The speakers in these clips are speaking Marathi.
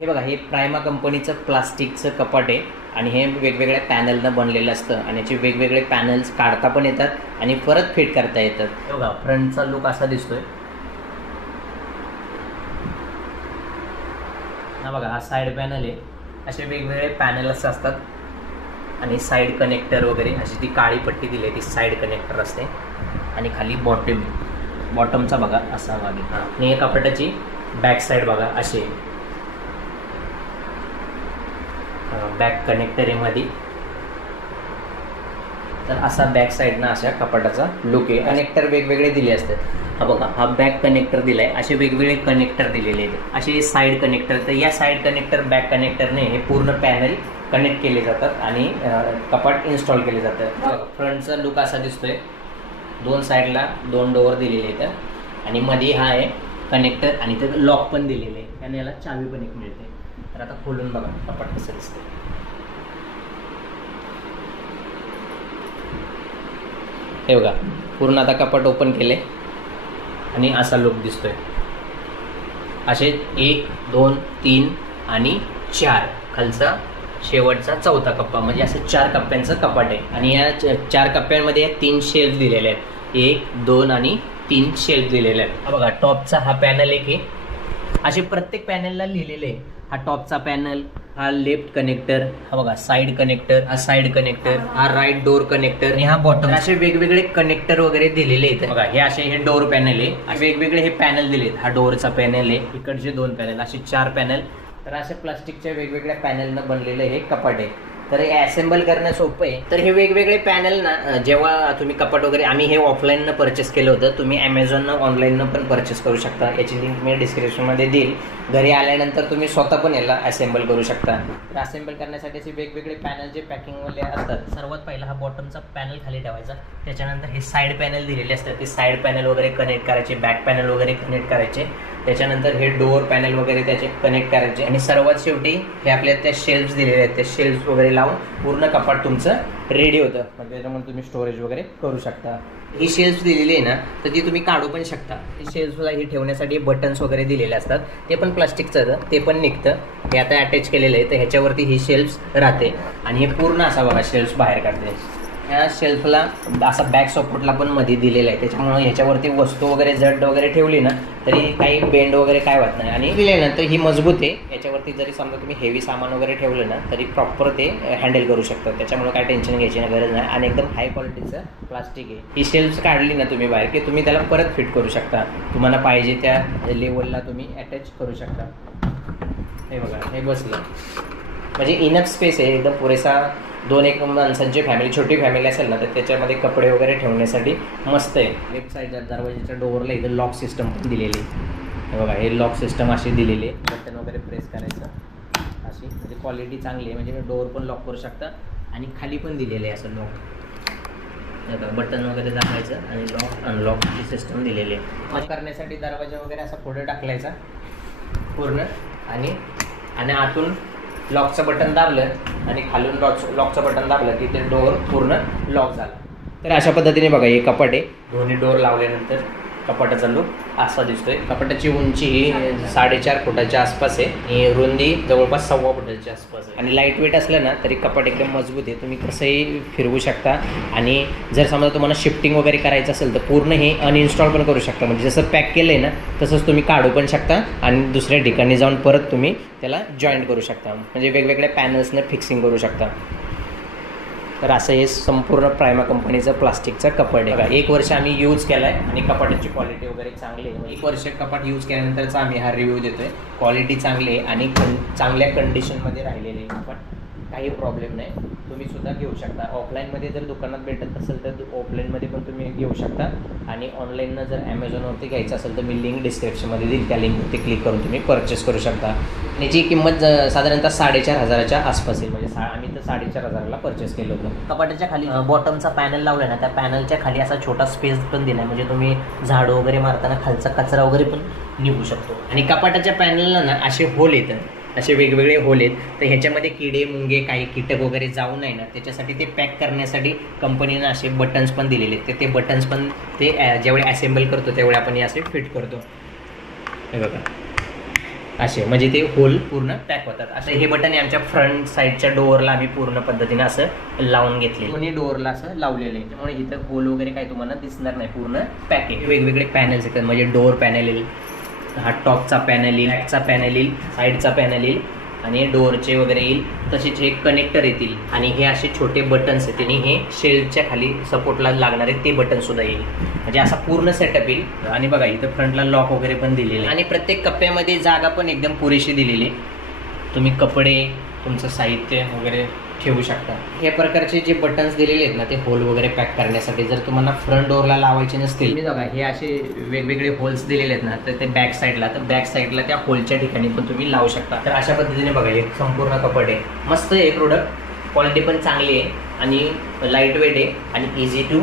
हे बघा, हे प्रायमा कंपनीचं प्लास्टिकचं कपाट आहे आणि हे वेगवेगळ्या पॅनलनं बनलेलं असतं आणि याचे वेगवेगळे पॅनल्स काढता पण येतात आणि परत फिट करता येतात. हे बघा, फ्रंटचा लुक असा दिसतोय ना. बघा, हा साईड पॅनल आहे. असे वेगवेगळे पॅनल्स असतात आणि साईड कनेक्टर वगैरे अशी ती काळी पट्टी दिली आहे, ती साईड कनेक्टर असते. आणि खाली बॉटमचा बघा असा मागे. आणि या कपाटाची बॅक साईड बघा अशी आहे. बॅक कनेक्टर आहे मध्ये. तर असा बॅक साईडनं अशा कपाटाचा लुक आहे. कनेक्टर वेगवेगळे दिले असतात. हा बघा, हा बॅक कनेक्टर दिला आहे. असे वेगवेगळे कनेक्टर दिलेले आहेत. असे साईड कनेक्टर. तर या साईड कनेक्टर बॅक कनेक्टरने हे पूर्ण पॅनल कनेक्ट केले जातात आणि कपाट इन्स्टॉल केले जातात. फ्रंटचा लुक असा दिसतोय. दोन साईडला 2 डोअर दिलेले आहेत आणि मध्ये हा आहे कनेक्टर आणि त्याचं लॉक पण दिलेले आहे. त्याने याला चावी पण एक मिळते. तर आता खोलून बघा कपाट कसं दिसतंय. हे बघा, पूर्ण आता कपाट ओपन केले आणि असा लुक दिसतोय. असे 1 2 3 आणि 4 खालचा शेवटचा 4था कप्पा, म्हणजे असं 4 कप्प्यांचं कपाट आहे. आणि या 4 कप्प्यांमध्ये 3 शेल्फ दिलेले आहेत. 1 2 आणि 3 शेल्फ दिलेले आहेत. हा बघा, टॉपचा हा पॅनल एक आहे. असे प्रत्येक पॅनलला लिहिलेले आहे. हा टॉपचा पॅनल, हा लेफ्ट कनेक्टर, हा बघा साईड कनेक्टर, हा साईड कनेक्टर, हा राईट डोअर कनेक्टर आणि हा बॉटम. असे वेगवेगळे कनेक्टर वगैरे दिलेले आहेत. बघा, हे डोअर पॅनल आहे. वेगवेगळे हे पॅनल दिलेत. हा डोअरचा पॅनल आहे. इकडचे 2 पॅनल, असे 4 पॅनल. तर अशा प्लास्टिकच्या वेगवेगळ्या पॅनलनं बनलेलं हे कपाट आहे. तर हे असेंबल करणं सोपं आहे. तर हे वेगवेगळे पॅनल ना, जेव्हा तुम्ही कपाट वगैरे, आम्ही हे ऑफलाईननं परचेस केलं होतं. तुम्ही ॲमेझॉननं ऑनलाईननं पण परचेस करू शकता. याची लिंक मी डिस्क्रिप्शनमध्ये देईल. घरी आल्यानंतर तुम्ही स्वतः पण याला असेंबल करू शकता. तर असेंबल करण्यासाठी असे वेगवेगळे पॅनल जे पॅकिंगवाले असतात. सर्वात पहिला हा बॉटमचा पॅनल खाली ठेवायचा. त्याच्यानंतर हे साईड पॅनल दिलेले असतात. ते साईड पॅनल वगैरे कनेक्ट करायचे, बॅक पॅनल वगैरे कनेक्ट करायचे. त्याच्यानंतर हे डोअर पॅनल वगैरे त्याचे कनेक्ट करायचे. आणि सर्वात शेवटी हे आपल्या त्या शेल्फ्स दिलेले आहेत. त्या शेल्फ्स वगैरे लावून पूर्ण कपाट तुमचं रेडी होतं. म्हणजे त्याच्यामुळे तुम्ही स्टोरेज वगैरे करू शकता. ही शेल्फ्स दिलेली आहे ना, तर ती तुम्ही काढू पण शकता. शेल्फ्सला हे ठेवण्यासाठी बटन्स वगैरे दिलेले असतात. ते पण प्लास्टिकचं, ते पण निघतं. हे आता अटॅच केलेलं आहे. तर ह्याच्यावरती ही शेल्फ्स राहते आणि हे पूर्ण असा बघा शेल्फ्स बाहेर काढते. ह्या शेल्फला असा बॅक सपोर्टला पण मध्ये दिलेला आहे. त्याच्यामुळे ह्याच्यावरती वस्तू वगैरे जड वगैरे ठेवली ना तरी काही बेंड वगैरे काय होत नाही. आणि दिल्यानंतर ही मजबूत आहे. याच्यावरती जरी समजा तुम्ही हेवी सामान वगैरे ठेवलं ना तरी प्रॉपर ते हँडल करू शकतात. त्याच्यामुळे काय टेन्शन घ्यायची गरज नाही. आणि एकदम हाय क्वालिटीचं प्लास्टिक आहे. ही शेल्फ्स काढली ना तुम्ही बाहेर की तुम्ही त्याला परत फिट करू शकता. तुम्हाला पाहिजे त्या लेवलला तुम्ही अटॅच करू शकता. हे बघा, हे बसलं म्हणजे इनफ स्पेस आहे एकदम पुरेसा. 2-1 माणसांची फॅमिली, छोटी फॅमिली असेल ना तर त्याच्यामध्ये कपडे वगैरे ठेवण्यासाठी मस्त आहे. लेफ्ट साईडच्या दरवाजाच्या डोअरला इथं लॉक सिस्टम पण दिलेली आहे. हे बघा, हे लॉक सिस्टम अशी दिलेली आहे. बटन वगैरे प्रेस करायचं अशी, म्हणजे क्वालिटी चांगली आहे. म्हणजे डोअर पण लॉक करू शकता. आणि खाली पण दिलेलं आहे असं लॉक. बटन वगैरे दाबायचं आणि लॉक अनलॉकची सिस्टम दिलेली आहे. लॉक करण्यासाठी दरवाजा वगैरे असा पुढे टाकलायचा पूर्ण आणि आतून लॉकचं बटन दाबलं आणि खालून लॉकचं बटन दाबलं की ते डोअर पूर्ण लॉक झाला. तर अशा पद्धतीने बघा हे कपाट आहे. दोन्ही डोअर लावल्यानंतर कपाटाचा लुक असा दिसतोय. कपाटाची उंची ही 4.5 फुटाच्या आसपास आहे आणि रुंदी जवळपास 1.25 फुटाच्या आसपास आहे. आणि लाईट वेट असलं ना तरी कपाट एकदम मजबूत आहे. तुम्ही कसंही फिरवू शकता. आणि जर समजा तुम्हाला शिफ्टिंग वगैरे करायचं असेल तर पूर्ण हे अनइन्स्टॉल पण करू शकता. म्हणजे जसं पॅक केलं आहे ना तसंच तुम्ही काढू पण शकता आणि दुसऱ्या ठिकाणी जाऊन परत तुम्ही त्याला जॉईंट करू शकता. म्हणजे वेगवेगळ्या पॅनल्सनं फिक्सिंग करू शकता. तर असं हे संपूर्ण प्रायमा कंपनीचं प्लास्टिकचं कपाट आहे. 1 वर्ष आम्ही यूज केला आहे आणि कपाटाची क्वालिटी वगैरे चांगली आहे. 1 वर्ष कपाट यूज केल्यानंतरचा आम्ही हा रिव्ह्यू देतो आहे. क्वालिटी चांगली आहे आणि चांगल्या कंडिशनमध्ये राहिलेले आहे कपाट. काही प्रॉब्लेम नाही. तुम्ही सुद्धा घेऊ शकता. ऑफलाईनमध्ये जर दुकानात भेटत असेल तर ऑफलाईनमध्ये पण तुम्ही घेऊ शकता. आणि ऑनलाईननं जर ॲमेझॉनवरती घ्यायचं असेल तर मी लिंक डिस्क्रिप्शनमध्ये देईल. त्या लिंकवरती क्लिक करून तुम्ही परचेस करू शकता. याची किंमत साधारणतः 4,500च्या आसपास येईल. म्हणजे आम्ही तर 4,500ला परचेस केलं होतं. कपाटाच्या खाली बॉटमचा पॅनल लावला ना, त्या पॅनलच्या खाली असा छोटा स्पेस पण दिला आहे. म्हणजे तुम्ही झाडू वगैरे मारताना खालचा कचरा वगैरे पण निघू शकतो. आणि कपाटाच्या पॅनलला ना असे होल येतात, असे वेगवेगळे होल आहेत. तर ह्याच्यामध्ये किडे मुंगे काही कीटक वगैरे जाऊ नये ना त्याच्यासाठी ते पॅक करण्यासाठी कंपनीनं असे बटन्स पण दिलेले आहेत. ते बटन्स पण ते जेवढे असेंबल करतो तेवढे आपण हे असे फिट करतो. हे बघा, असे, म्हणजे ते होल पूर्ण पॅक होतात. असं हे बटन आहे आमच्या फ्रंट साईडच्या डोअरला आम्ही पूर्ण पद्धतीने असं लावून घेतले. दोन्ही डोअरला असं लावलेलं आहे, त्यामुळे इथं होल वगैरे काही तुम्हाला दिसणार नाही, पूर्ण पॅक आहे. वेगवेगळे पॅनल्स येतात, म्हणजे डोअर पॅनल येईल, हा टॉपचा पॅनल येईल, बॅकचा पॅनल येईल, साईडचा पॅनल येईल आणि डोअरचे वगैरे येईल. तसेच हे कनेक्टर येतील आणि हे असे छोटे बटन्स येतील आणि हे शेल्फच्या खाली सपोर्टला लागणारे ते बटन सुद्धा येईल. म्हणजे असा पूर्ण सेटअप येईल. आणि बघा इथं फ्रंटला लॉक वगैरे पण दिलेले आहे आणि प्रत्येक कप्प्यामध्ये जागा पण एकदम पुरेशी दिलेली आहे. तुम्ही कपडे, तुमचं साहित्य वगैरे ठेवू शकता. या प्रकारचे जे बटन्स दिलेले आहेत ना, ते होल वगैरे पॅक करण्यासाठी. जर तुम्हाला फ्रंट डोअरला लावायचे नसतील, मी बघा हे असे वेगवेगळे होल्स दिलेले आहेत ना, तर ते बॅक साईडला, तर बॅक साईडला त्या होलच्या ठिकाणी पण तुम्ही लावू शकता. तर अशा पद्धतीने बघा हे संपूर्ण कपडे मस्त आहे. प्रोडक्ट क्वालिटी पण चांगली आहे आणि लाईट वेट आहे आणि इझी टू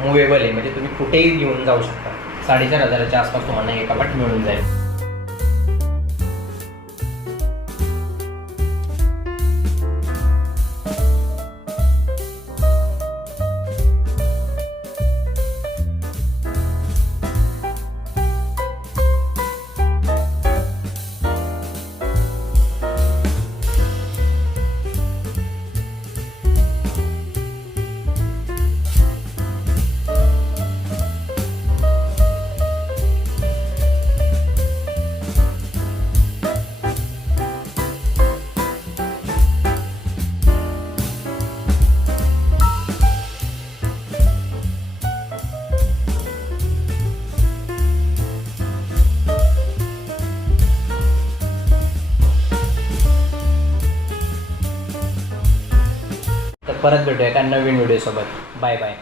मुवेबल आहे, म्हणजे तुम्ही कुठेही घेऊन जाऊ शकता. 4,500च्या आसपास तुम्हाला हे कपाट मिळून जाईल. तर परत भेटूया एका नवीन व्हिडिओसोबत. Bye bye.